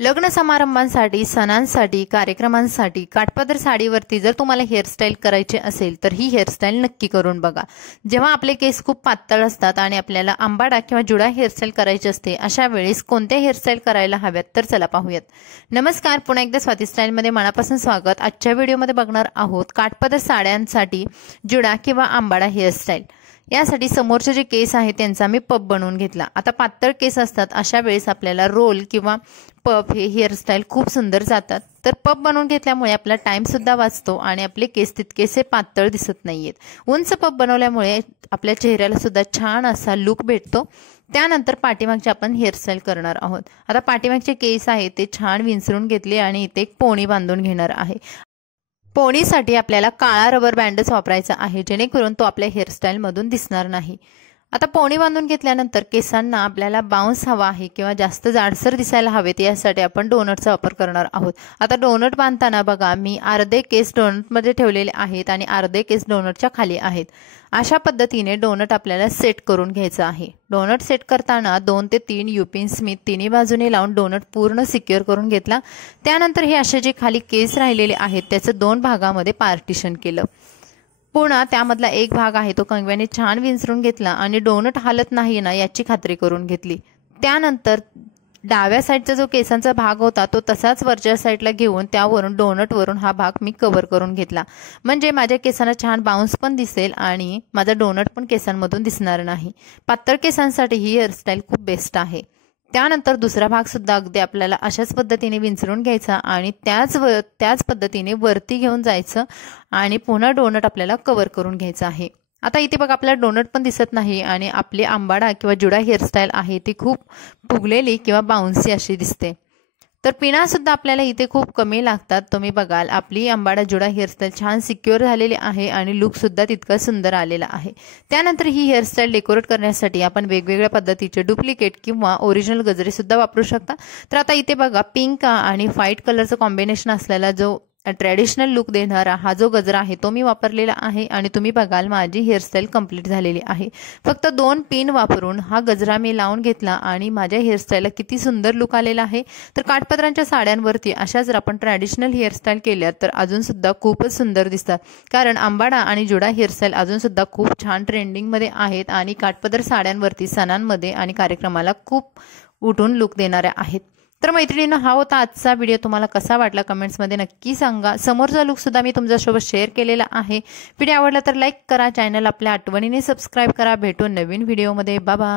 लग्न समारंभांसाठी, सणांसाठी, कार्यक्रमांसाठी काठपदर साडीवरती जर तुम्हाला हेअरस्टाईल करायची असेल तर ही हेअरस्टाईल नक्की करून बघा। जेव्हा आपले केस खूप पातळ असतात आणि आपल्याला आंबाडा किंवा जुडा हेअरस्टाईल करायची असते, अशा वेळेस कोणत्या हेअरस्टाईल करायला हव्यात तर चला पाहूयात। नमस्कार, पुन्हा एकदा स्वाती स्टाईलमध्ये मनापासून स्वागत। आजच्या व्हिडिओमध्ये बघणार आहोत काठपदर साड्यांसाठी जुडा किंवा आंबाडा हेअरस्टाईल। यासाठी समोरचे जे केस आहे त्यांचा मी पफ बनवून घेतला। आता पातळ केस असतात अशा वेळेस आपल्याला रोल किंवा पफ हे हेअरस्टाईल खूप सुंदर जातात। तर पफ बनवून घेतल्यामुळे आपला टाइम सुद्धा वाचतो आणि आपले केस तितकेसे पातळ दिसत नाहीयेत। उंच पफ बनवल्यामुळे आपल्या चेहऱ्याला सुद्धा छान असा लुक भेटतो। त्यानंतर पाठीमागचे आपण हेअरस्टाईल करणार आहोत। आता पाठीमागचे केस आहे ते छान विंचरून घेतले आणि इथे एक पोणी बांधून घेणार आहे। पोणीसाठी आपल्याला काळा रबर बँडच वापरायचा आहे, जेणेकरून तो आपल्या हेअरस्टाईल मधून दिसणार नाही। आता पोणी बांधून घेतल्यानंतर केसांना आपल्याला बाउन्स हवा आहे किंवा जास्त जाडसर दिसायला हवेत, यासाठी आपण डोनटचा वापर करणार आहोत। आता डोनट बांधताना बघा, मी अर्धे केस डोनटमध्ये ठेवलेले आहेत आणि अर्धे केस डोनटच्या खाली आहेत। अशा पद्धतीने डोनट आपल्याला सेट करून घ्यायचं आहे। डोनट सेट करताना 2 ते 3 युपिन्स मी तिन्ही बाजूने लावून डोनट पूर्ण सिक्युअर करून घेतला। त्यानंतर हे असे जे खाली केस राहिलेले आहेत त्याचे 2 भागामध्ये पार्टिशन केलं। पुन्हा त्यामधला एक भाग आहे तो कंगव्याने छान विंचरून घेतला आणि डोनट हालत नाही ना याची खात्री करून घेतली। त्यानंतर डाव्या साईडचा जो केसांचा भाग होता तो तसाच वरच्या साईडला घेऊन त्यावरून डोनट वरून हा भाग मी कव्हर करून घेतला, म्हणजे माझ्या केसांना छान बाउन्स पण दिसेल आणि माझा डोनट पण केसांमधून दिसणार नाही। पातळ केसांसाठी ही हेअरस्टाईल खूप बेस्ट आहे। त्यानंतर दुसरा भाग सुद्धा अगदी आपल्याला अशाच पद्धतीने विंचरून घ्यायचा आणि त्याच पद्धतीने वरती घेऊन जायचं आणि पुन्हा डोनट आपल्याला कव्हर करून घ्यायचं आहे। आता इथे बघा, आपल्याला डोनट पण दिसत नाही आणि आपली आंबाडा किंवा जुडा हेअरस्टाईल आहे ती खूप फुगलेली किंवा बाउन्सी अशी दिसते। तर पिना सुद्धा आपल्याला इथे खूप कमी लागतात। तुम्ही बघाल आपली आंबाडा जुडा हेअरस्टाईल छान सिक्युअर झालेली आहे आणि लुक सुद्धा तितका सुंदर आलेला आहे। त्यानंतर ही हेअरस्टाईल डेकोरेट करण्यासाठी आपण वेगवेगळ्या पद्धतीचे डुप्लिकेट किंवा ओरिजिनल गजरे सुद्धा वापरू शकता। तर आता इथे बघा, पिंक आणि व्हाईट कलरचं कॉम्बिनेशन असलेला जो ट्रेडिशनल लुक देणारा हा जो गजरा आहे तो मी वापरलेला आहे आणि तुम्ही बघाल माझी हेअरस्टाईल कंप्लीट झालेली आहे। फक्त 2 पिन वापरून हा गजरा मी लावून घेतला आणि माझ्या हेअरस्टाईलला किती सुंदर लुक आलेला आहे। तर काठपदरांच्या साड्यांवरती अशा जर आपण ट्रॅडिशनल हेअरस्टाईल केल्या तर अजून सुद्धा खूपच सुंदर दिसतात, कारण आंबाडा आणि जुडा हेअरस्टाईल अजून सुद्धा खूप छान ट्रेंडिंगमध्ये आहेत आणि काठपदर साड्यांवरती सणांमध्ये आणि कार्यक्रमाला खूप उठून लुक देणाऱ्या आहेत। तर मैत्रिणींनो, हा होता आजचा व्हिडिओ। तुम्हाला कसा वाटला कमेंट्समध्ये नक्की सांगा। समोरचा लुक सुद्धा मी तुमच्यासोबत शेअर केलेला आहे। व्हिडिओ आवडला तर लाईक करा, चॅनल आपल्या आठवणीने सबस्क्राईब करा। भेटू नवीन व्हिडिओमध्ये, बाय बाय।